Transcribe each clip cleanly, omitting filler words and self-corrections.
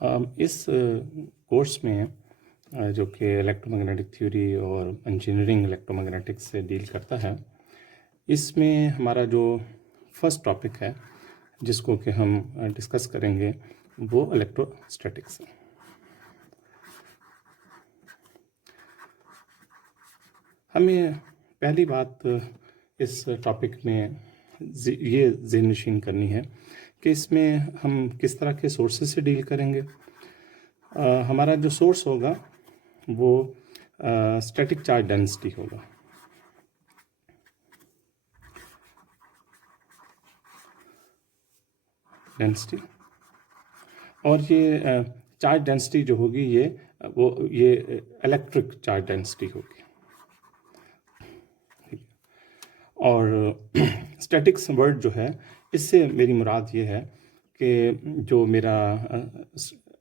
इस कोर्स में जो कि इलेक्ट्रोमैग्नेटिक थ्योरी और इंजीनियरिंग इलेक्ट्रोमैग्नेटिक्स से डील करता है, इसमें हमारा जो फर्स्ट टॉपिक है जिसको कि हम डिस्कस करेंगे वो इलेक्ट्रोस्टैटिक्स है। हमें पहली बात इस टॉपिक में ये ज़हन-नशीन करनी है कि इसमें हम किस तरह के सोर्सेज से डील करेंगे। हमारा जो सोर्स होगा वो स्टैटिक चार्ज डेंसिटी होगा। डेंसिटी और ये चार्ज डेंसिटी जो होगी ये इलेक्ट्रिक चार्ज डेंसिटी होगी। और स्टैटिक्स वर्ड जो है इससे मेरी मुराद ये है कि जो मेरा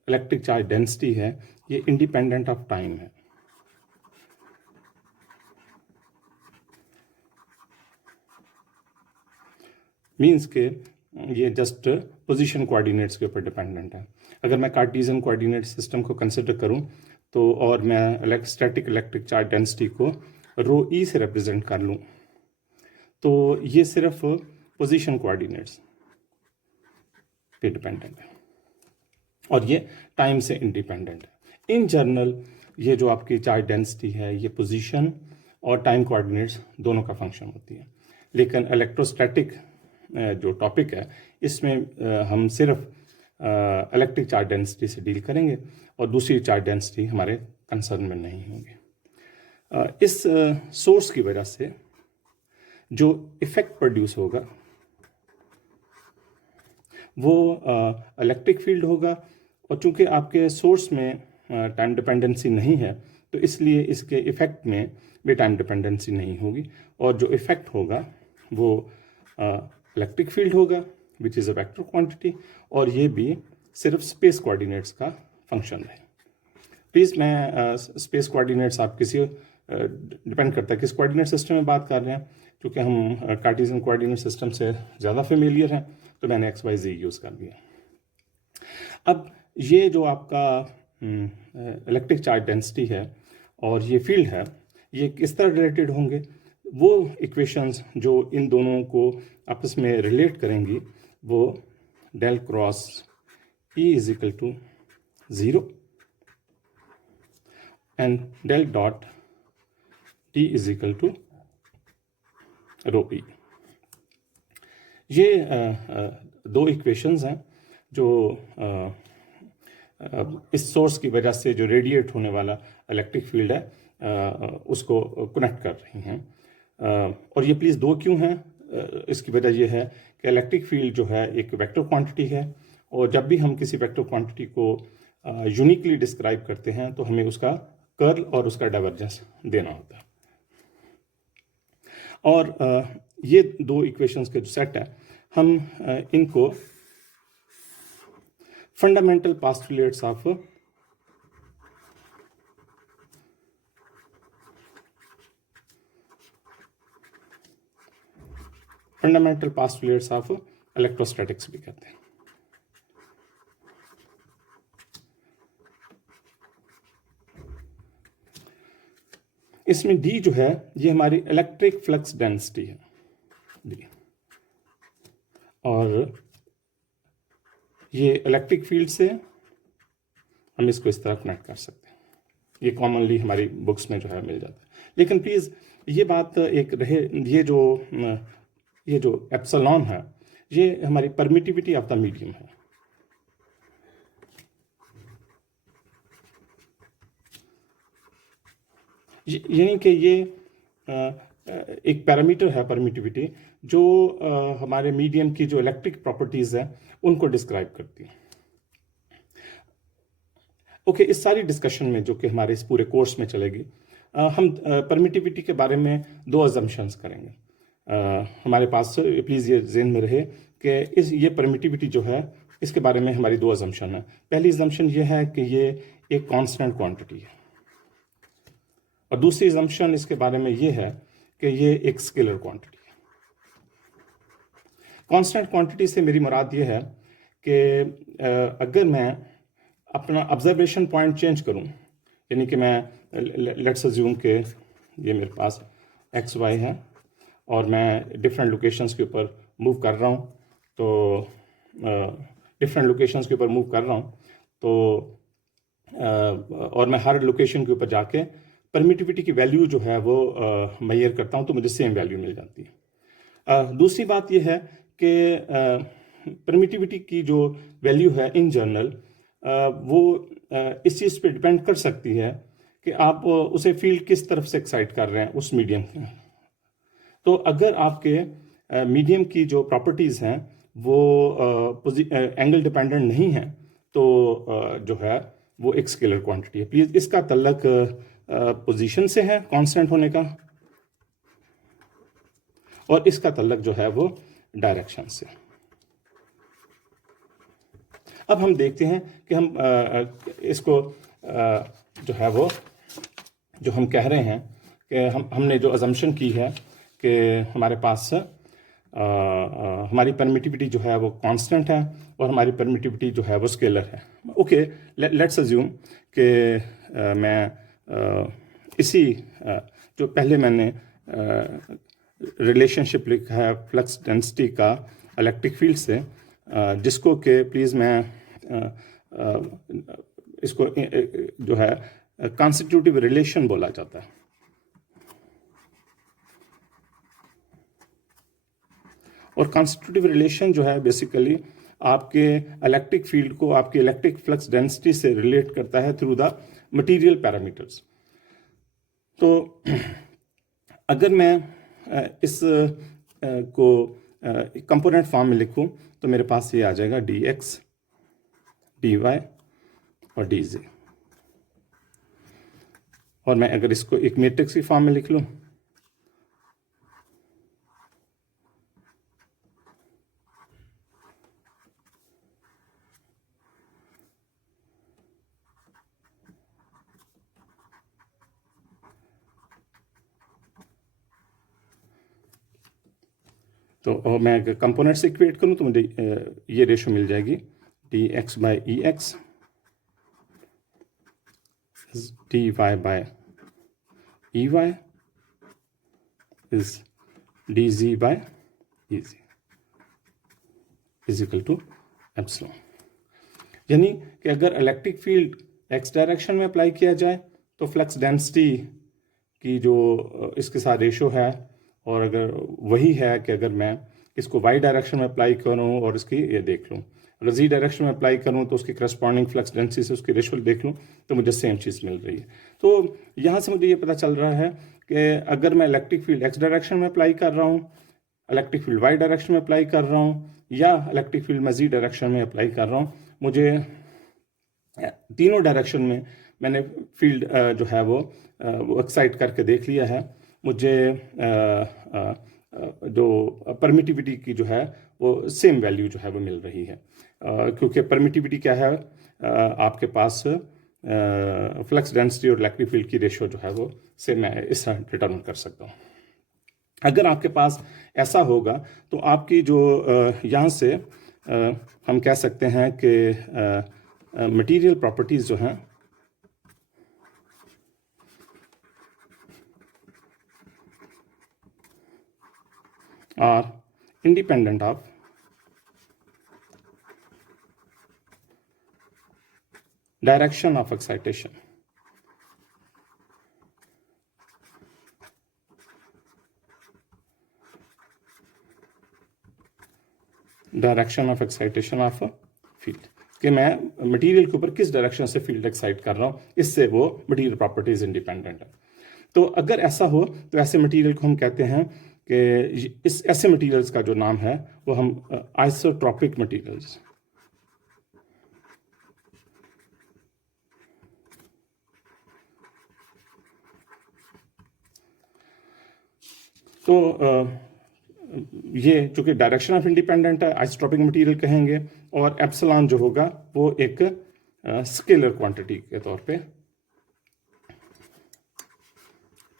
इलेक्ट्रिक चार्ज डेंसिटी है ये इंडिपेंडेंट ऑफ टाइम है। मीन्स के ये जस्ट पोजीशन कोऑर्डिनेट्स के ऊपर डिपेंडेंट है। अगर मैं कार्टेशियन कोऑर्डिनेट सिस्टम को कंसिडर करूं तो और मैं स्टैटिक इलेक्ट्रिक चार्ज डेंसिटी को रो ई से रिप्रेजेंट कर लूं तो ये सिर्फ पोजीशन कोऑर्डिनेट्स पे डिपेंडेंट है और ये टाइम से इंडिपेंडेंट है। इन जनरल ये जो आपकी चार्ज डेंसिटी है ये पोजीशन और टाइम कोऑर्डिनेट्स दोनों का फंक्शन होती है। लेकिन इलेक्ट्रोस्टैटिक जो टॉपिक है इसमें हम सिर्फ इलेक्ट्रिक चार्ज डेंसिटी से डील करेंगे और दूसरी चार्ज डेंसिटी हमारे कंसर्न में नहीं होंगे। इस सोर्स की वजह से जो इफेक्ट प्रोड्यूस होगा वो इलेक्ट्रिक फील्ड होगा और चूंकि आपके सोर्स में टाइम डिपेंडेंसी नहीं है तो इसलिए इसके इफेक्ट में भी टाइम डिपेंडेंसी नहीं होगी और जो इफेक्ट होगा वो इलेक्ट्रिक फील्ड होगा which is a vector quantity और ये भी सिर्फ स्पेस कोऑर्डिनेट्स का फंक्शन है। प्लीज़ मैं स्पेस कोऑर्डिनेट्स आप किसी डिपेंड करता है किस कोऑर्डिनेट सिस्टम में बात कर रहे हैं। क्योंकि हम कार्टेशियन कोऑर्डिनेट सिस्टम से ज़्यादा फेमिलियर हैं तो मैंने XYZ यूज़ कर दिया। अब ये जो आपका इलेक्ट्रिक चार्ज डेंसिटी है और ये फील्ड है ये किस तरह रिलेटेड होंगे, वो इक्वेशंस जो इन दोनों को आपस में रिलेट करेंगी वो del cross E is equal to 0 and del dot D is equal to rho E। ये दो इक्वेशंस हैं जो इस सोर्स की वजह से जो रेडिएट होने वाला इलेक्ट्रिक फील्ड है उसको कनेक्ट कर रही हैं। और ये प्लीज़ दो क्यों हैं, इसकी वजह ये है कि इलेक्ट्रिक फील्ड जो है एक वेक्टर क्वांटिटी है और जब भी हम किसी वेक्टर क्वांटिटी को यूनिकली डिस्क्राइब करते हैं तो हमें उसका कर्ल और उसका डाइवर्जेंस देना होता है। और ये दो इक्वेशंस के जो सेट है हम इनको फंडामेंटल पोस्टुलेट्स ऑफ इलेक्ट्रोस्टैटिक्स भी कहते हैं। इसमें D जो है ये हमारी इलेक्ट्रिक फ्लक्स डेंसिटी है D और ये इलेक्ट्रिक फील्ड से हम इसको इस तरह कनेक्ट कर सकते हैं। ये कॉमनली हमारी बुक्स में जो है मिल जाता है। लेकिन प्लीज़ ये बात एक रहे, ये जो एप्सिलॉन है ये हमारी परमिटिविटी ऑफ द मीडियम है। यानी कि ये एक पैरामीटर है परमिटिविटी जो हमारे मीडियम की जो इलेक्ट्रिक प्रॉपर्टीज है उनको डिस्क्राइब करती है। ओके, इस सारी डिस्कशन में जो कि हमारे इस पूरे कोर्स में चलेगी हम परमिटिविटी के बारे में दो अजम्पशंस करेंगे। हमारे पास प्लीज़ ये ज़हन में रहे कि ये परमिटिविटी जो है इसके बारे में हमारी दो अजम्पशन है। पहली अजम्पशन ये है कि ये एक कांस्टेंट क्वांटिटी है और दूसरी अजम्पशन इसके बारे में ये है कि ये एक स्केलर क्वांटिटी है। कांस्टेंट क्वांटिटी से मेरी मुराद ये है कि अगर मैं अपना ऑब्जर्वेशन पॉइंट चेंज करूं, यानी कि मैं लेट्स अज्यूम के ये मेरे पास एक्स वाई है और मैं डिफरेंट लोकेशंस के ऊपर मूव कर रहा हूं, तो डिफरेंट लोकेशंस के ऊपर मूव कर रहा हूं, तो और मैं हर लोकेशन के ऊपर जाके परमिटिविटी की वैल्यू जो है वो मेजर करता हूं, तो मुझे सेम वैल्यू मिल जाती है। दूसरी बात यह है कि परमिटिविटी की जो वैल्यू है इन जनरल वो इस चीज़ पे डिपेंड कर सकती है कि आप उसे फील्ड किस तरफ से एक्साइट कर रहे हैं उस मीडियम के। तो अगर आपके मीडियम की जो प्रॉपर्टीज़ हैं वो एंगल डिपेंडेंट नहीं है, तो जो है वो एक स्केलर क्वांटिटी है। प्लीज इसका तल्लक पोजीशन से है कांस्टेंट होने का, और इसका तल्लक जो है वो डायरेक्शन से। अब हम देखते हैं कि हम इसको जो है वो जो हम कह रहे हैं कि हमने जो अजम्पशन की है कि हमारे पास हमारी परमिटिविटी जो है वो कांस्टेंट है और हमारी परमिटिविटी जो है वो स्केलर है। ओके, लेट्स अज्यूम कि मैं इसी जो पहले मैंने रिलेशनशिप लिखा है फ्लक्स डेंसिटी का इलेक्ट्रिक फील्ड से, जिसको कि प्लीज़ मैं इसको जो है कॉन्स्टिट्यूटिव रिलेशन बोला जाता है। और कॉन्स्टिट्यूटिव रिलेशन जो है बेसिकली आपके इलेक्ट्रिक फील्ड को आपके इलेक्ट्रिक फ्लक्स डेंसिटी से रिलेट करता है थ्रू द मटेरियल पैरामीटर्स। तो अगर मैं इस को कंपोनेंट फॉर्म में लिखूं तो मेरे पास ये आ जाएगा dx, dy और dz। और मैं अगर इसको एक मैट्रिक्स की फॉर्म में लिख लूं तो, और मैं अगर कंपोनेंट से इक्वेट करूं तो मुझे ये रेशो मिल जाएगी dx by ex dy by ey is dz by ez is equal to epsilon. यानी कि अगर इलेक्ट्रिक फील्ड एक्स डायरेक्शन में अप्लाई किया जाए तो फ्लक्स डेंसिटी की जो इसके साथ रेशो है, और अगर वही है कि अगर मैं इसको वाई डायरेक्शन में अप्लाई करूं और इसकी ये देख लूं, अगर जी डायरेक्शन में अप्लाई करूं तो उसकी करस्पॉन्डिंग फ्लक्स डेंसिटी से उसकी रेशो देख लूं तो मुझे सेम चीज़ मिल रही है। तो यहाँ से मुझे ये पता चल रहा है कि अगर मैं इलेक्ट्रिक फील्ड एक्स डायरेक्शन में अप्लाई कर रहा हूँ, इलेक्ट्रिक फील्ड वाई डायरेक्शन में अप्लाई कर रहा हूँ, या इलेक्ट्रिक फील्ड मैं जी डायरेक्शन में अप्लाई कर रहा हूँ, मुझे तीनों डायरेक्शन में मैंने फील्ड जो है वो एक्साइट करके देख लिया है। मुझे जो परमिटिविटी की जो है वो सेम वैल्यू जो है वो मिल रही है, क्योंकि परमिटिविटी क्या है, आपके पास फ्लक्स डेंसिटी और इलेक्ट्रिक फील्ड की रेशो जो है वो से मैं इस तरह डिटरमिन कर सकता हूँ। अगर आपके पास ऐसा होगा तो आपकी जो यहाँ से हम कह सकते हैं कि मटेरियल प्रॉपर्टीज जो हैं are independent of direction of excitation. Direction of excitation of field, कि मैं मटेरियल के ऊपर किस डायरेक्शन से फील्ड एक्साइट कर रहा हूँ, इससे वो मटेरियल प्रॉपर्टीज इंडिपेंडेंट है। तो अगर ऐसा हो तो ऐसे मटेरियल को हम कहते हैं कि इस ऐसे मटेरियल्स का जो नाम है वो हम आइसोट्रॉपिक मटेरियल्स। तो ये चूंकि डायरेक्शन ऑफ इंडिपेंडेंट है, आइसोट्रॉपिक मटेरियल कहेंगे, और एप्सिलॉन जो होगा वो एक स्केलर क्वांटिटी के तौर पे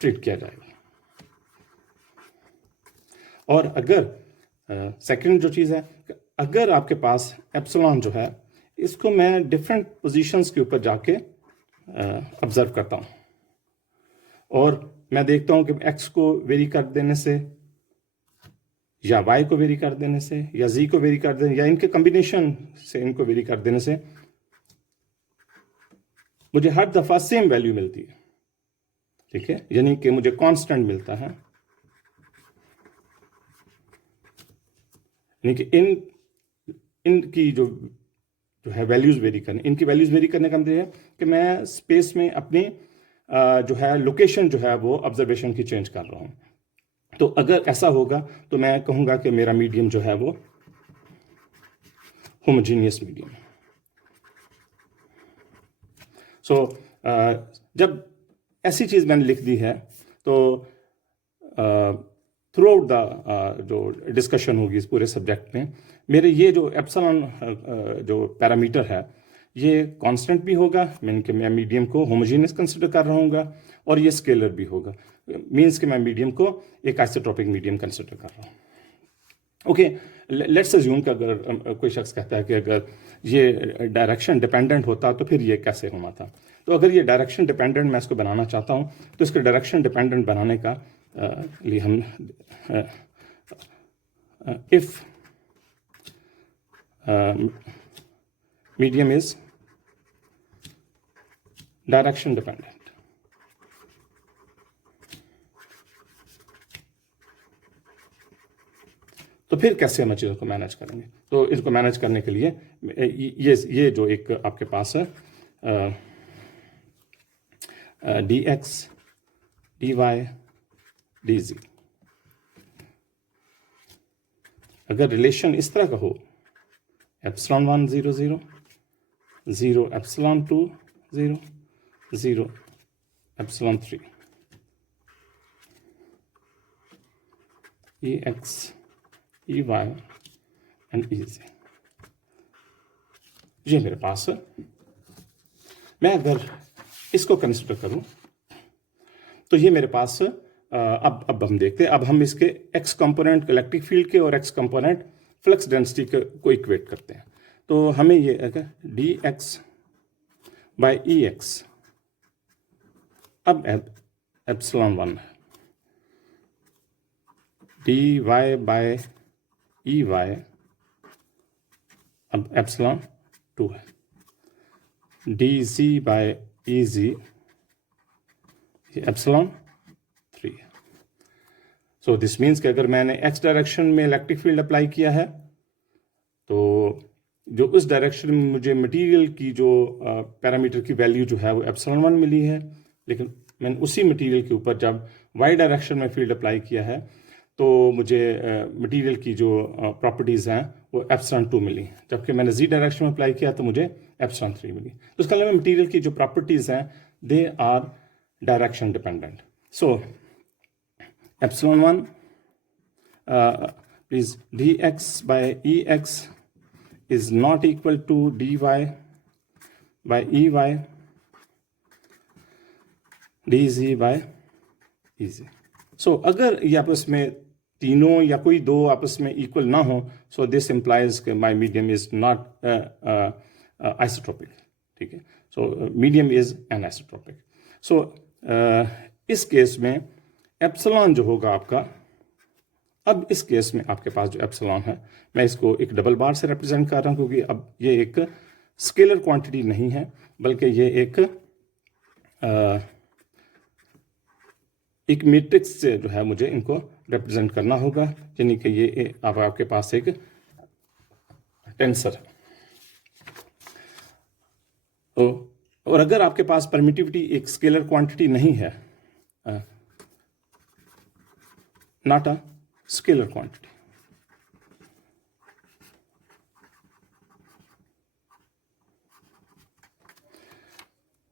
ट्रीट किया जाएगा। और अगर सेकंड जो चीज़ है, अगर आपके पास एप्सिलॉन जो है इसको मैं डिफरेंट पोजीशंस के ऊपर जाके ऑब्जर्व करता हूँ और मैं देखता हूँ कि x को वेरी कर देने से या y को वेरी कर देने से या z को वेरी कर देने या इनके कॉम्बिनेशन से इनको वेरी कर देने से मुझे हर दफा सेम वैल्यू मिलती है, ठीक है, यानी कि मुझे कांस्टेंट मिलता है, यानी कि इनकी जो है वैल्यूज वेरी करने, इनकी वैल्यूज वेरी करने का मतलब है कि मैं स्पेस में अपनी जो है लोकेशन जो है वो ऑब्जर्वेशन की चेंज कर रहा हूं। तो अगर ऐसा होगा तो मैं कहूंगा कि मेरा मीडियम जो है वो होमोजीनियस मीडियम। सो जब ऐसी चीज मैंने लिख दी है तो थ्रू आउट द जो डिस्कशन होगी इस पूरे सब्जेक्ट में मेरे ये जो एप्सिलॉन जो पैरामीटर है ये कांस्टेंट भी होगा, मैं मीडियम को होमोजीनियस कंसिडर कर रहा हूँ, और ये स्केलर भी होगा, मीन्स कि मैं मीडियम को एक आइसोट्रोपिक मीडियम कंसिडर कर रहा हूँ। ओके, लेट्स अज्यूम कि अगर कोई शख्स कहता है कि अगर ये डायरेक्शन डिपेंडेंट होता तो फिर ये कैसे होना था। तो अगर ये डायरेक्शन डिपेंडेंट मैं इसको बनाना चाहता हूँ तो इसको डायरेक्शन डिपेंडेंट बनाने का लिए हम if medium is direction dependent, तो फिर कैसे हम चीज़ों को मैनेज करेंगे। तो इसको मैनेज करने के लिए ये जो एक आपके पास है D X D Y D Z, अगर रिलेशन इस तरह का हो epsilon 1 0 0 0 epsilon 2 0 0 epsilon 3 E X E Y and E Z, ये मेरे पास है। मैं अगर इसको कंसिडर करूं तो ये मेरे पास अब हम देखते हैं, अब हम इसके एक्स कंपोनेंट इलेक्ट्रिक फील्ड के और एक्स कंपोनेंट फ्लक्स डेंसिटी को इक्वेट करते हैं। तो हमें ये D x by E x अब एप्सिलॉन 1 है, D y by E y अब एप्सिलॉन 2 है, D z by E z epsilon 3 है। सो दिस मीन्स कि अगर मैंने एक्स डायरेक्शन में इलेक्ट्रिक फील्ड अप्लाई किया है तो जो उस डायरेक्शन में मुझे मटेरियल की जो पैरामीटर की वैल्यू जो है वो एप्सिलॉन 1 मिली है, लेकिन मैंने उसी मटेरियल के ऊपर जब वाई डायरेक्शन में फील्ड अप्लाई किया है तो मुझे मटेरियल की जो प्रॉपर्टीज़ हैं वो एप्सिलॉन 2 मिली, जबकि मैंने जी डायरेक्शन में अप्लाई किया तो मुझे एप्सिलॉन 3 मिली। तो इसका मतलब मटेरियल की जो प्रॉपर्टीज़ हैं they are direction dependent. So epsilon 1 please D x by E x is not equal to dy by ey dz by ez। सो अगर ये आपस में तीनों या कोई दो आपस में इक्वल ना हो सो दिस इम्प्लाइज कि my medium is not isotropic, ठीक है। So medium is an isotropic. So इस केस में एप्सिलॉन जो होगा आपका, अब इस केस में आपके पास जो एप्सिलॉन है मैं इसको एक डबल बार से रिप्रेजेंट कर रहा हूं क्योंकि अब ये एक स्केलर क्वांटिटी नहीं है बल्कि ये एक मैट्रिक्स से जो है मुझे इनको रिप्रेजेंट करना होगा, यानी कि ये अब आपके पास एक टेंसर है। तो और अगर आपके पास परमिटिविटी एक स्केलर क्वांटिटी नहीं है, नॉट अ स्केलर क्वांटिटी,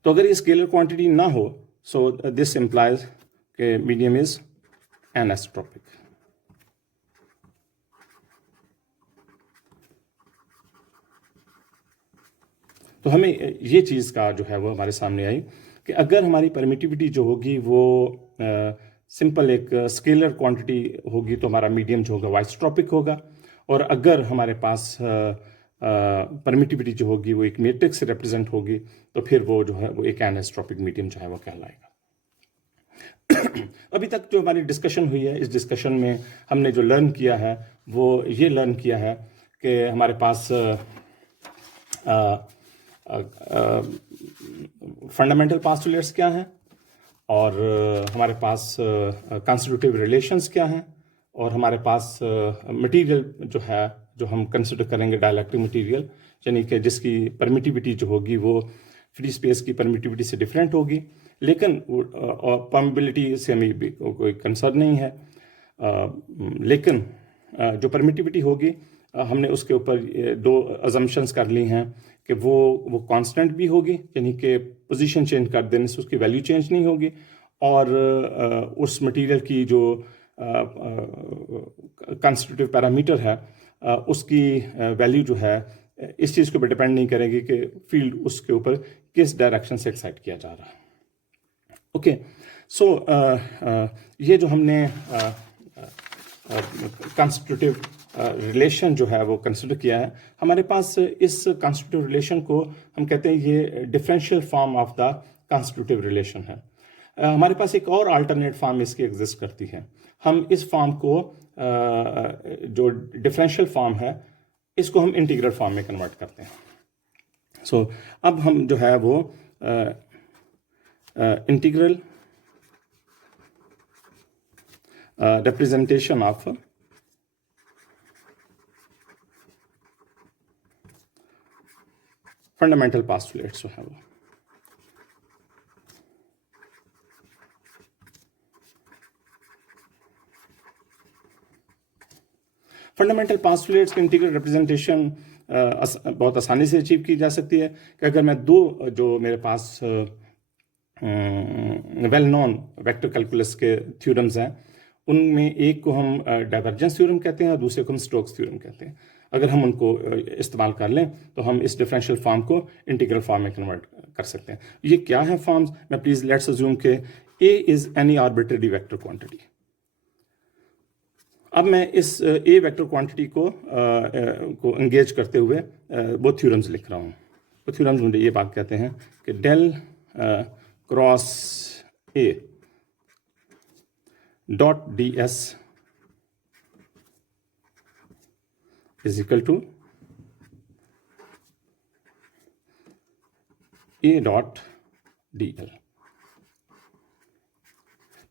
तो अगर ये स्केलर क्वांटिटी ना हो सो दिस इंप्लाइज के मीडियम इज एनिसोट्रोपिक। तो हमें ये चीज़ का जो है वो हमारे सामने आई कि अगर हमारी परमिटिविटी जो होगी वो सिंपल एक स्केलर क्वांटिटी होगी तो हमारा मीडियम जो होगा वो आइसोट्रोपिक होगा, और अगर हमारे पास परमिटिविटी जो होगी वो एक मैट्रिक्स से रिप्रेजेंट होगी, तो फिर वो जो है वो एक एनिसोट्रोपिक मीडियम जो है वो कहलाएगा। अभी तक जो हमारी डिस्कशन हुई है, इस डिस्कशन में हमने जो लर्न किया है वो ये लर्न किया है कि हमारे पास फंडामेंटल पास्टुलेट्स क्या हैं, और हमारे पास कंस्टिट्यूटिव रिलेशंस क्या हैं, और हमारे पास मटेरियल जो है जो हम कंसिडर करेंगे डाइलेक्ट्रिक मटेरियल, यानी कि जिसकी परमिटिविटी जो होगी वो फ्री स्पेस की परमिटिविटी से डिफरेंट होगी, लेकिन परमिबिलिटी से हमें भी कोई कंसर्न नहीं है, लेकिन जो परमिटिविटी होगी हमने उसके ऊपर दो अजम्पशंस कर ली हैं कि वो कांस्टेंट भी होगी, यानी कि पोजीशन चेंज कर देने से उसकी वैल्यू चेंज नहीं होगी, और उस मटेरियल की जो कंस्टिट्यूटिव पैरामीटर है उसकी वैल्यू जो है इस चीज़ के ऊपर डिपेंड नहीं करेगी कि फील्ड उसके ऊपर किस डायरेक्शन से एक्साइट किया जा रहा है। ओके, सो ये जो हमने कंस्टिट्यूटिव रिलेशन जो है वो कंसिडर किया है, हमारे पास इस कंस्टिट्यूटिव रिलेशन को हम कहते हैं ये differential form of the constitutive relation है। हमारे पास एक और अल्टरनेट फॉर्म इसकी एग्जिस्ट करती है। हम इस फॉर्म को जो डिफरेंशियल फॉर्म है इसको हम इंटीग्रल फॉर्म में कन्वर्ट करते हैं। सो अब हम जो है वो integral representation of fundamental postulates जो है वो फंडामेंटल पास्टुलेट्स की इंटीग्रल रिप्रेजेंटेशन बहुत आसानी से अचीव की जा सकती है कि अगर मैं दो जो मेरे पास वेल नोन वेक्टर कैलकुलस के थ्योरम्स हैं उनमें एक को हम डाइवर्जेंस थ्योरम कहते हैं और दूसरे को हम स्टोक्स थ्योरम कहते हैं। अगर हम उनको इस्तेमाल कर लें तो हम इस डिफरेंशियल फॉर्म को इंटीग्रल फॉर्म में कन्वर्ट कर सकते हैं। ये क्या है फॉर्म्स? मैं प्लीज लेट्स अज्यूम के A is any arbitrary vector quantity. अब मैं इस ए वेक्टर क्वांटिटी को एंगेज करते हुए वो थ्योरम्स लिख रहा हूँ। वो थ्योरम्स मुझे ये बात कहते हैं कि del cross A dot ds is equal to a dot dl।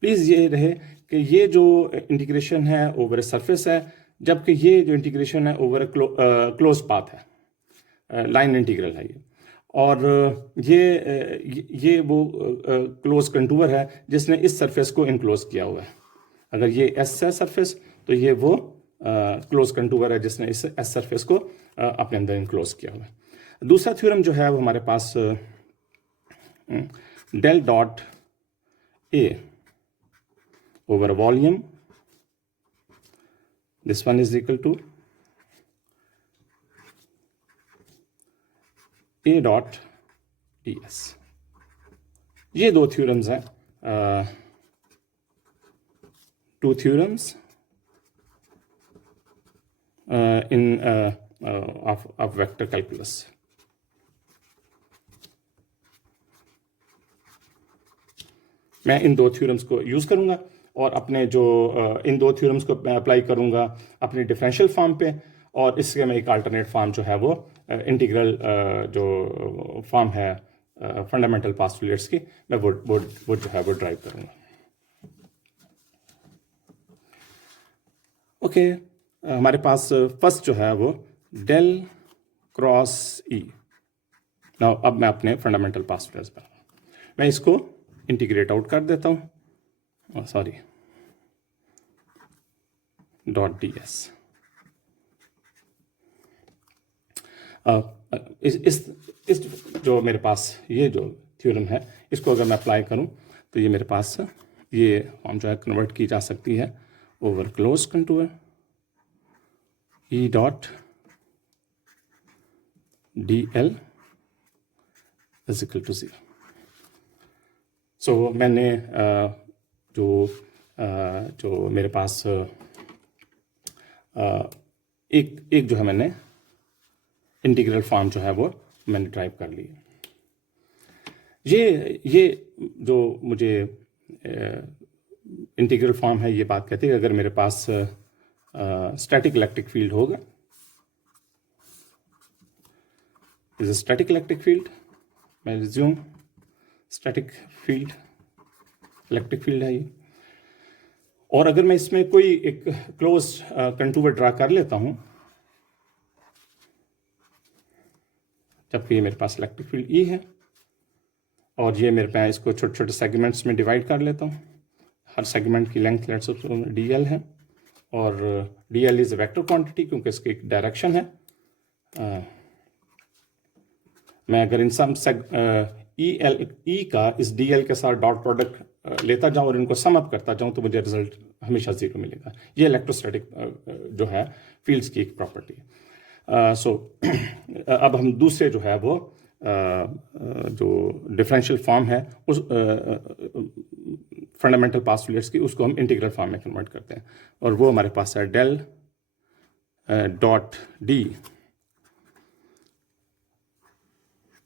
Please ये रहे कि ये जो इंटीग्रेशन है ओवर ए सरफेस है, जबकि ये जो इंटीग्रेशन है ओवर क्लोज पाथ है, लाइन इंटीग्रल है ये, और ये वो क्लोज कंटूर है जिसने इस सरफेस को इनक्लोज किया हुआ है। अगर ये एस है सरफेस तो ये वो क्लोज कंटूर है जिसने इस एस सरफेस को अपने अंदर इनक्लोज किया हुआ है। दूसरा थ्योरम जो है वो हमारे पास del dot A over volume, this one is equal to A dot D S. ये दो थ्योरम्स हैं, two theorems in of vector calculus. मैं इन दो थ्योरम्स को यूज करूंगा और अपने जो इन दो थ्योरम्स को अप्लाई करूंगा अपनी डिफरेंशियल फॉर्म पे, और इसके मैं एक अल्टरनेट फॉर्म जो है वो इंटीग्रल जो फॉर्म है फंडामेंटल पास्टुलेट्स की, मैं वो जो है वो ड्राइव करूंगा। ओके, हमारे पास फर्स्ट जो है वो डेल क्रॉस ई। नाउ अब मैं अपने फंडामेंटल पास्टुलेट्स पर मैं इसको इंटीग्रेट आउट कर देता हूँ, सॉरी डॉट डी एस। इस जो मेरे पास ये जो थ्योरम है इसको अगर मैं अप्लाई करूं तो ये मेरे पास ये फॉर्म जो है कन्वर्ट की जा सकती है over close contour E dot D L is equal to 0। So मैंने जो मेरे पास एक जो है मैंने इंटीग्रल फॉर्म जो है वो मैंने ड्राइव कर ली। ये जो मुझे इंटीग्रल फॉर्म है, ये बात कहती है अगर मेरे पास स्टैटिक इलेक्ट्रिक फील्ड होगा, is a static electric field, मैं resume static field, electric field है ये, और अगर मैं इसमें कोई एक क्लोज कंटूर ड्रा कर लेता हूं, जबकि ये मेरे पास इलेक्ट्रिक फील्ड ई है, और ये मेरे पास इसको छोटे छोटे सेगमेंट्स में डिवाइड कर लेता हूँ, हर सेगमेंट की length let's suppose D L है, और D L is a vector quantity क्योंकि इसकी एक डायरेक्शन है। मैं अगर इन सम ई का इस डी एल के साथ डॉट प्रोडक्ट लेता जाऊं और इनको सम अप करता जाऊं तो मुझे रिजल्ट हमेशा जीरो मिलेगा। ये इलेक्ट्रोस्टैटिक जो है फील्ड्स की एक प्रॉपर्टी है। सो अब हम दूसरे जो है वो जो डिफरेंशियल फॉर्म है उस फंडामेंटल पास्टुलेट्स की, उसको हम इंटीग्रल फॉर्म में कन्वर्ट करते हैं, और वो हमारे पास है डेल डॉट डी।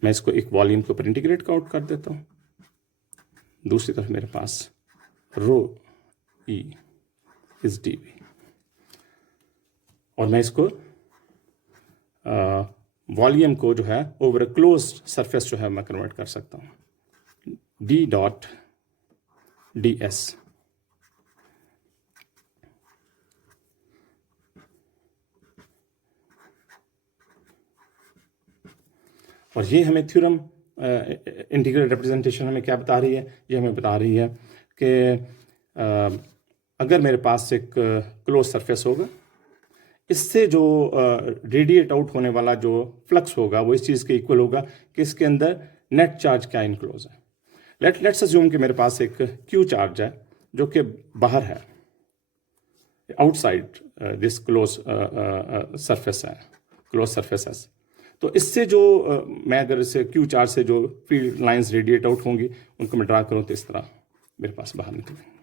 मैं इसको एक वॉल्यूम के ऊपर इंटीग्रेट आउट कर देता हूँ, दूसरी तरफ मेरे पास रो ई इज डी वी, और मैं इसको वॉल्यूम को जो है ओवर अ क्लोज सरफेस जो है मैं कन्वर्ट कर सकता हूँ, डी डॉट डी एस। और ये हमें थ्योरम इंटीग्रल रिप्रेजेंटेशन हमें क्या बता रही है, ये हमें बता रही है कि अगर मेरे पास एक क्लोज सरफेस होगा, इससे जो रेडिएट आउट होने वाला जो फ्लक्स होगा वो इस चीज़ के इक्वल होगा कि इसके अंदर नेट चार्ज क्या इनक्लोज है। लेट्स अज्यूम कि मेरे पास एक क्यू चार्ज है जो कि बाहर है, आउटसाइड दिस क्लोज सरफेस है, क्लोज सरफेस है। तो इससे जो मैं अगर इसे क्यू चार्ज से जो फील्ड लाइंस रेडिएट आउट होंगी उनको मैं ड्रा करूँ तो इस तरह मेरे पास बाहर निकलेंगे।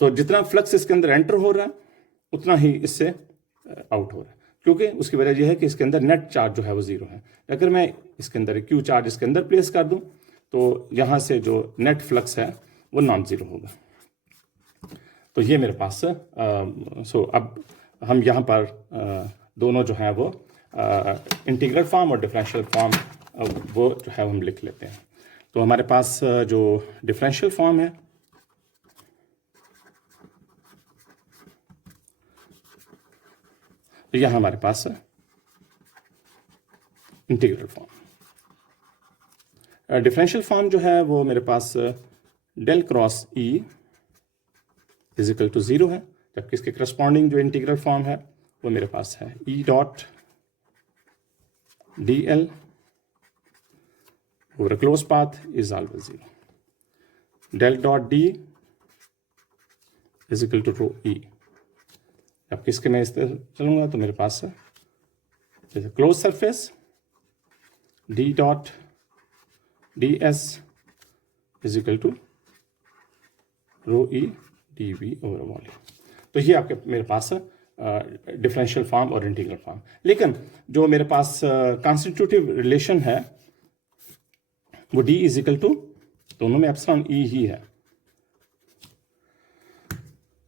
तो जितना फ्लक्स इसके अंदर एंटर हो रहा है उतना ही इससे आउट हो रहा है, क्योंकि उसकी वजह यह है कि इसके अंदर नेट चार्ज जो है वो जीरो है। अगर मैं इसके अंदर क्यू चार्ज इसके अंदर प्लेस कर दूं तो यहाँ से जो नेट फ्लक्स है वो नॉन जीरो होगा। तो ये मेरे पास सो अब हम यहाँ पर दोनों जो है वो इंटीग्रल फॉर्म और डिफरेंशियल फॉर्म वो जो है हम लिख लेते हैं। तो हमारे पास जो डिफरेंशियल फॉर्म है तो यहाँ हमारे पास इंटीग्रल फॉर्म। डिफरेंशियल फॉर्म जो है वो मेरे पास del cross E is equal to zero है, जबकि इसके करस्पॉन्डिंग जो इंटीग्रल फॉर्म है वो मेरे पास है E dot D L over a close path is always zero, del dot D is equal to rho E. अब किसके मैं इस तरह चलूंगा तो मेरे पास जैसे close surface D dot D S is equal to rho E D V over volume. तो ये आपके मेरे पास डिफरेंशियल फॉर्म और इंटीग्रल फॉर्म। लेकिन जो मेरे पास कॉन्स्टिट्यूटिव रिलेशन है वो डी इज इक्वल टू दोनों में एप्सिलॉन ई ही है।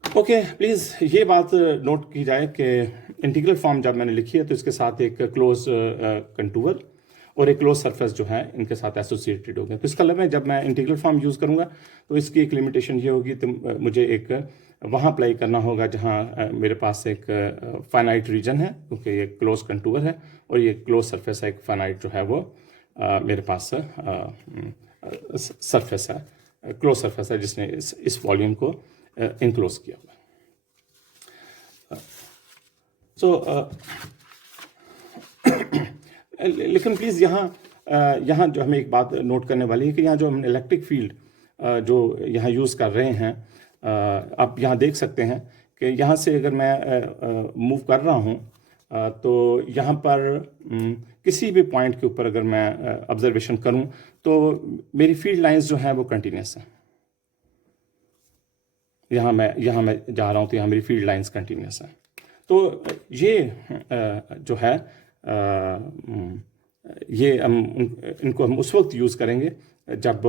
ओके, प्लीज़ ये बात नोट की जाए कि इंटीग्रल फॉर्म जब मैंने लिखी है तो इसके साथ एक क्लोज कंटूर और एक क्लोज सरफेस जो है इनके साथ एसोसिएटेड हो गए। तो इसका मतलब है जब मैं इंटीग्रल फॉर्म यूज़ करूँगा तो इसकी एक लिमिटेशन ये होगी, तो मुझे एक वहाँ अप्लाई करना होगा जहाँ मेरे पास एक फाइनाइट रीजन है, क्योंकि ये क्लोज कंटूर है, और ये क्लोज सरफेस है, एक फाइनाइट जो है वो मेरे पास सरफेस है, क्लोज सरफेस है जिसने इस वॉल्यूम को इनक्लोज किया हुआ। लेकिन प्लीज़ यहाँ जो हमें एक बात नोट करने वाली है कि यहाँ जो हम इलेक्ट्रिक फील्ड जो यहाँ यूज़ कर रहे हैं, आप यहाँ देख सकते हैं कि यहाँ से अगर मैं मूव कर रहा हूँ तो यहाँ पर किसी भी पॉइंट के ऊपर अगर मैं ऑब्जर्वेशन करूँ तो मेरी फील्ड लाइंस जो हैं वो कंटिन्यूस हैं। यहाँ मैं जा रहा हूँ तो यहाँ मेरी फील्ड लाइंस कंटिन्यूस हैं। तो ये जो है ये इनको हम उस वक्त यूज़ करेंगे जब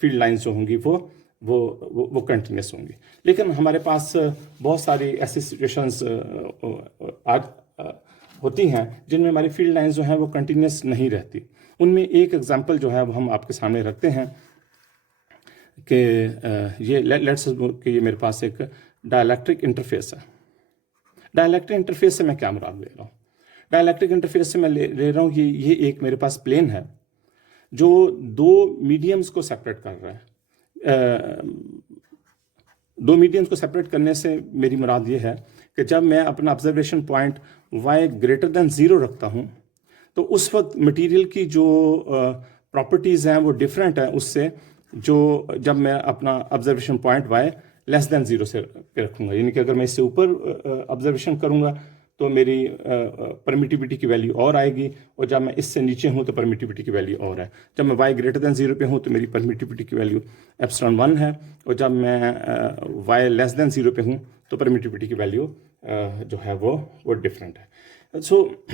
फील्ड लाइंस जो होंगी वो कंटिन्यूस होंगी। लेकिन हमारे पास बहुत सारी ऐसी सिचुएशंस आज होती हैं जिनमें हमारी फील्ड लाइंस जो हैं वो कंटिन्यूस नहीं रहती। उनमें एक एग्जांपल जो है वो हम आपके सामने रखते हैं कि ये लेट्स कि ये मेरे पास एक डायलैक्ट्रिक इंटरफेस है। डायलैक्ट्रिक इंटरफेस से मैं क्या मुराद ले रहा हूँ? डायलैक्ट्रिक इंटरफेस से मैं ले रहा हूँ ये एक मेरे पास प्लेन है जो दो मीडियम्स को सेपरेट कर रहा है। दो मीडियम्स को सेपरेट करने से मेरी मुराद ये है कि जब मैं अपना observation point y greater than 0 रखता हूँ तो उस वक्त मटेरियल की जो प्रॉपर्टीज़ हैं वो डिफरेंट है उससे जो जब मैं अपना observation point y less than 0 से रखूँगा। यानी कि अगर मैं इससे ऊपर ऑब्जर्वेशन करूँगा तो मेरी परमिटिविटी की वैल्यू और आएगी, और जब मैं इससे नीचे हूँ तो परमिटिविटी की वैल्यू और है। जब मैं y ग्रेटर देन 0 पे हूँ तो मेरी परमिटिविटी की वैल्यू एप्सिलॉन 1 है, और जब मैं y लेस देन 0 पे हूँ तो परमिटिविटी की वैल्यू जो है वो डिफरेंट है। सो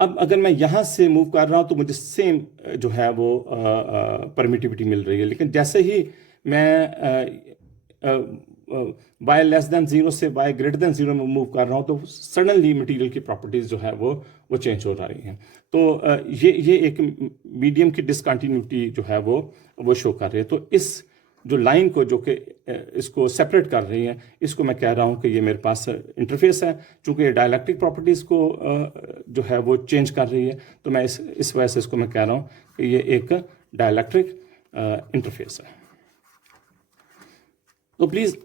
अब अगर मैं यहाँ से मूव कर रहा हूँ तो मुझे सेम जो है वो परमिटिविटी मिल रही है, लेकिन जैसे ही मैं y लेस देन 0 से y ग्रेटर देन 0 में मूव कर रहा हूँ तो सडनली मटेरियल की प्रॉपर्टीज़ जो है वो चेंज हो रही हैं। तो ये एक मीडियम की डिसकंटिन्यूटी जो है वो शो कर रही है। तो इस जो लाइन को जो कि इसको सेपरेट कर रही है, इसको मैं कह रहा हूँ कि ये मेरे पास इंटरफेस है। चूँकि ये डायलैक्ट्रिक प्रॉपर्टीज़ को जो है वो चेंज कर रही है, तो मैं इस वजह से इसको मैं कह रहा हूँ कि ये एक डायलैक्ट्रिक इंटरफेस है। तो प्लीज़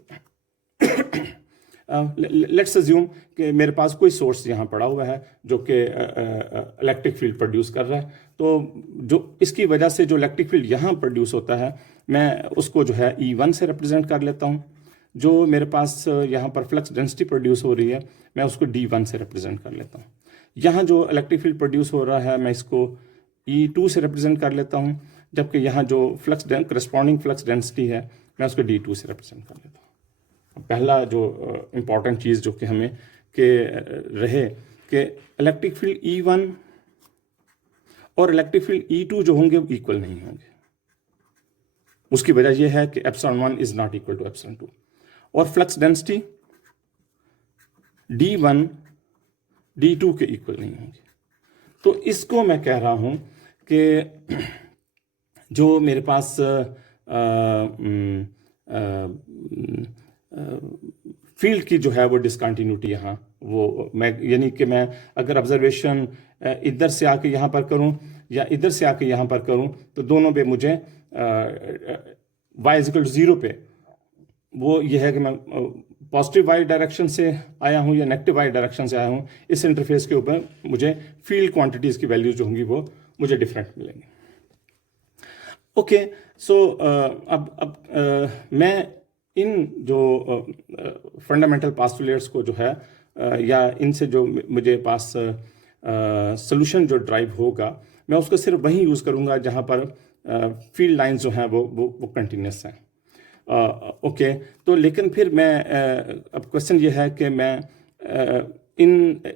लेट्स अज्यूम कि मेरे पास कोई सोर्स यहाँ पड़ा हुआ है जो कि इलेक्ट्रिक फील्ड प्रोड्यूस कर रहा है। तो जो इसकी वजह से जो इलेक्ट्रिक फील्ड यहाँ प्रोड्यूस होता है मैं उसको जो है E1 से रिप्रेजेंट कर लेता हूँ। जो मेरे पास यहाँ पर फ्लक्स डेंसिटी प्रोड्यूस हो रही है मैं उसको D1 से रिप्रेजेंट कर लेता हूँ। यहाँ जो इलेक्ट्रिक फील्ड प्रोड्यूस हो रहा है मैं इसको E2 से रिप्रेजेंट कर लेता हूँ, जबकि यहाँ जो करस्पॉन्डिंग फ्लक्स डेंसिटी है मैं उसको D2 से रिप्रेजेंट कर लेता हूँ। पहला जो इम्पॉर्टेंट चीज़ जो कि हमें रहे कि इलेक्ट्रिक फील्ड E1 और इलेक्ट्रिक फील्ड E2 जो होंगे वो इक्वल नहीं होंगे। उसकी वजह यह है कि epsilon 1 is not equal to epsilon 2, और फ्लक्स डेंसिटी D1 D2 के इक्वल नहीं होंगे। तो इसको मैं कह रहा हूं कि जो मेरे पास फील्ड की जो है वो डिसकंटिन्यूटी यहाँ वो मैं यानी कि मैं अगर ऑब्जर्वेशन इधर से आके यहाँ पर करूँ या इधर से आके यहाँ पर करूँ तो दोनों पे मुझे y इक्वल टू 0 पे वो ये है कि मैं पॉजिटिव y डायरेक्शन से आया हूँ या नेगेटिव y डायरेक्शन से आया हूँ, इस इंटरफेस के ऊपर मुझे फील्ड क्वांटिटीज़ की वैल्यूज जो होंगी वो मुझे डिफरेंट मिलेंगी। ओके, सो अब मैं इन जो फंडामेंटल पास्टुलेट्स को जो है या इनसे जो मुझे पास सोल्यूशन जो ड्राइव होगा मैं उसको सिर्फ वहीं यूज़ करूँगा जहाँ पर फील्ड लाइंस जो हैं वो कंटिन्यूस हैं। ओके, तो लेकिन फिर मैं अब क्वेश्चन ये है कि मैं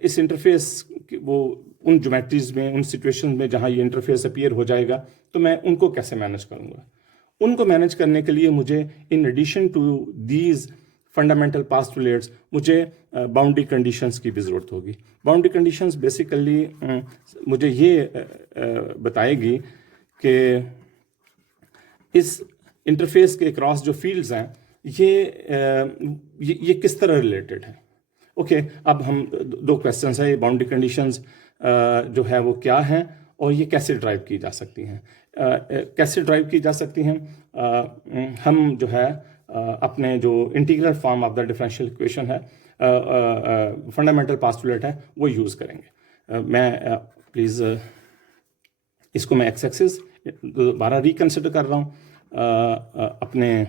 इस इंटरफेस वो उन ज्योमेट्रीज में उन सिचुएशंस में जहाँ ये इंटरफेस अपीयर हो जाएगा तो मैं उनको कैसे मैनेज करूँगा। उनको मैनेज करने के लिए मुझे in addition to these fundamental postulates मुझे बाउंड्री कंडीशंस की भी ज़रूरत होगी। बाउंड्री कंडीशंस बेसिकली मुझे ये बताएगी कि इस इंटरफेस के क्रॉस जो फील्ड्स हैं ये किस तरह रिलेटेड हैं। ओके, अब हम दो क्वेश्चंस हैं, ये बाउंड्री कंडीशंस जो है वो क्या हैं और ये कैसे ड्राइव की जा सकती हैं। कैसे ड्राइव की जा सकती हैं, हम जो है अपने जो integral form of the differential equation है फंडामेंटल पास्टुलेट है वो यूज़ करेंगे। मैं प्लीज़ इसको मैं एक्स एक्सिस दोबारा रिकन्सिडर कर रहा हूँ अपने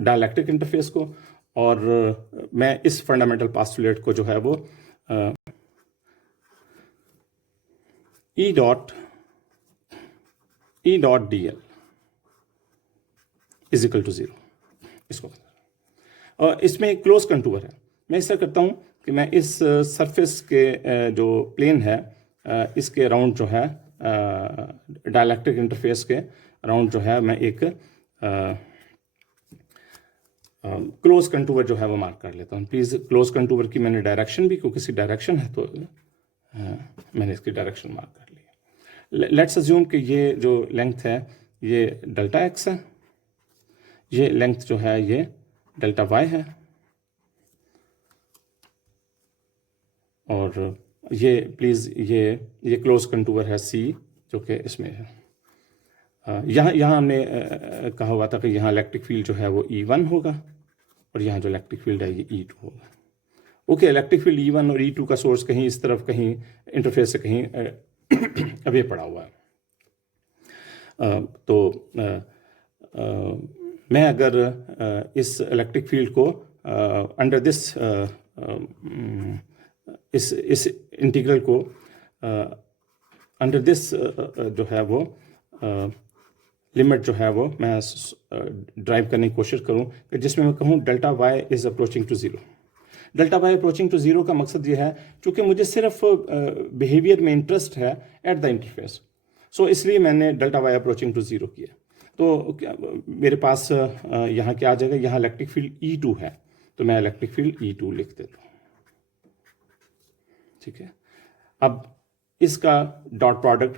डायलैक्ट्रिक इंटरफेस को, और मैं इस फंडामेंटल पास्टुलेट को जो है वो E dot dl is equal to 0 इसको, और इसमें क्लोज कंटूर है। मैं इस तरह करता हूँ कि मैं इस सरफेस के जो प्लेन है इसके अराउंड जो है डायलैक्ट्रिक इंटरफेस के अराउंड जो है मैं एक क्लोज कंटूर जो है वो मार्क कर लेता हूँ। प्लीज़ क्लोज कंटूर की मैंने डायरेक्शन भी, क्योंकि इसकी डायरेक्शन है तो मैंने इसकी डायरेक्शन मार्क कर ली। लेट्स अज्यूम कि ये जो लेंथ है ये डेल्टा एक्स है, ये लेंथ जो है ये डेल्टा वाई है, और ये प्लीज़ ये क्लोज कंटूर है सी जो कि इसमें है। यहाँ हमने कहा हुआ था कि यहाँ इलेक्ट्रिक फील्ड जो है वो E1 होगा और यहाँ जो इलेक्ट्रिक फील्ड है ये E2 होगा। ओके, इलेक्ट्रिक फील्ड E1 और E2 का सोर्स कहीं इस तरफ, कहीं इंटरफेस से कहीं अवे पड़ा हुआ है। मैं अगर इस इलेक्ट्रिक फील्ड को अंडर दिस इस इंटीग्रल को अंडर दिस जो है वो लिमिट जो है वो मैं ड्राइव करने की कोशिश करूं कि जिसमें मैं कहूं delta y is approaching to zero. Delta y approaching to zero का मकसद ये है चूंकि मुझे सिर्फ बिहेवियर में इंटरेस्ट है एट द इंटरफेस, सो इसलिए मैंने delta y approaching to zero किया। तो मेरे पास यहाँ क्या आ जाएगा, यहाँ इलेक्ट्रिक फील्ड E2 है तो मैं इलेक्ट्रिक फील्ड E2 लिख देता हूँ। ठीक है, अब इसका dot product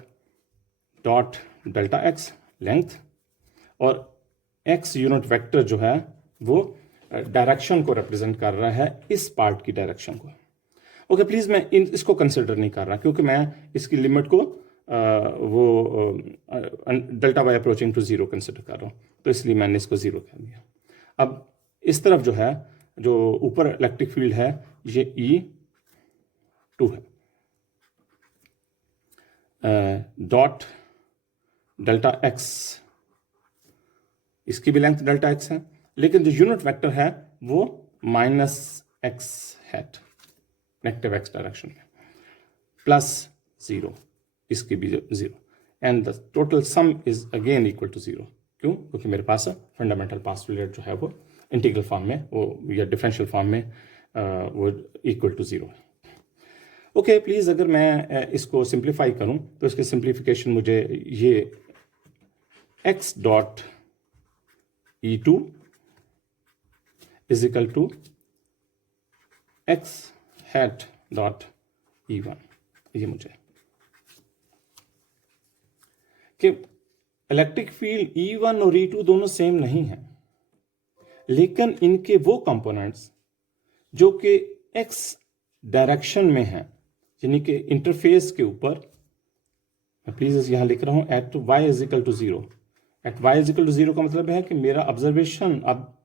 dot delta x length और x यूनिट वेक्टर जो है वो डायरेक्शन को रिप्रेजेंट कर रहा है, इस पार्ट की डायरेक्शन को। ओके, प्लीज मैं इसको कंसिडर नहीं कर रहा क्योंकि मैं इसकी लिमिट को वो delta y approaching to zero considered कर रहा हूँ, तो इसलिए मैंने इसको जीरो कर दिया। अब इस तरफ जो है, जो ऊपर इलेक्ट्रिक फील्ड है ये E2 है, डॉट डेल्टा एक्स, इसकी भी लेंथ डेल्टा एक्स है, लेकिन जो यूनिट वेक्टर है वो minus x hat, negative x direction में, प्लस जीरो, इसकी भी zero, and the total sum is again equal to zero. क्यों? क्योंकि मेरे पास फंडामेंटल पास्टुलेट जो है वो इंटीग्रल फॉर्म में वो या डिफरेंशियल फॉर्म में वो इक्वल टू जीरो है। ओके, प्लीज़ अगर मैं इसको सिंप्लीफाई करूं तो इसके सिंप्लीफिकेशन मुझे ये x dot E2 is equal to x hat dot E1, ये मुझे कि इलेक्ट्रिक फील्ड E1 और E2 दोनों सेम नहीं है, लेकिन इनके वो कंपोनेंट्स जो कि x डायरेक्शन में हैं, यानी कि इंटरफेस के ऊपर, मैं प्लीज यहां लिख रहा हूं at y is equal to zero. At y is equal to zero का मतलब है कि मेरा ऑब्जर्वेशन अब